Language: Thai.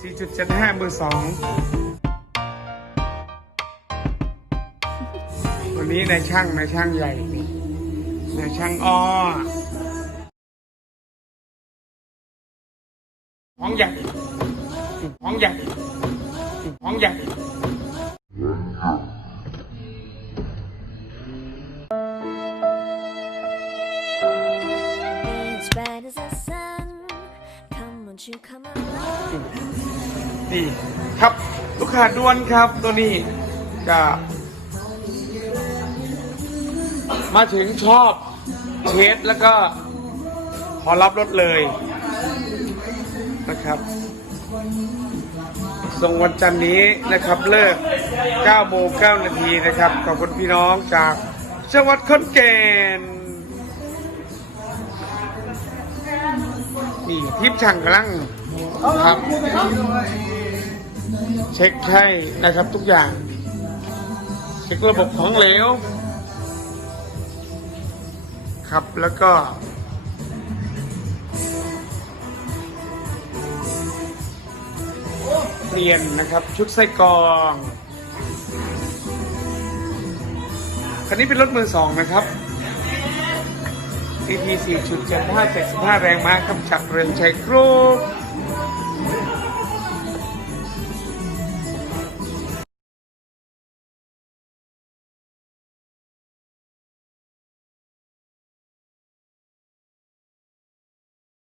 4.75มือสองวันนี้นายช่างนายช่างใหญ่นายช่างอ้อห้องใหญ่ห้องใหญ่ห้องใหญ่ Come on. นี่ครับลูกค้าด่วนครับตัวนี้ก็มาถึงชอบเชสแล้วก็ขอรับรถเลยนะครับส่งวันจันนี้นะครับเลิก9โมง9นาทีนะครับ ขอบคุณพี่น้องจากจังหวัดขอนแก่นนี่ทิพย์ช่างกำลังทำ เช็คให้นะครับทุกอย่าง เช็คระบบของเหลว ครับแล้วก็ เปลี่ยนนะครับชุดไส้กรองคันนี้เป็นรถมือสองนะครับ CT 4.75 75 แรงม้าครับจากเรือนชัยกรุ๊ป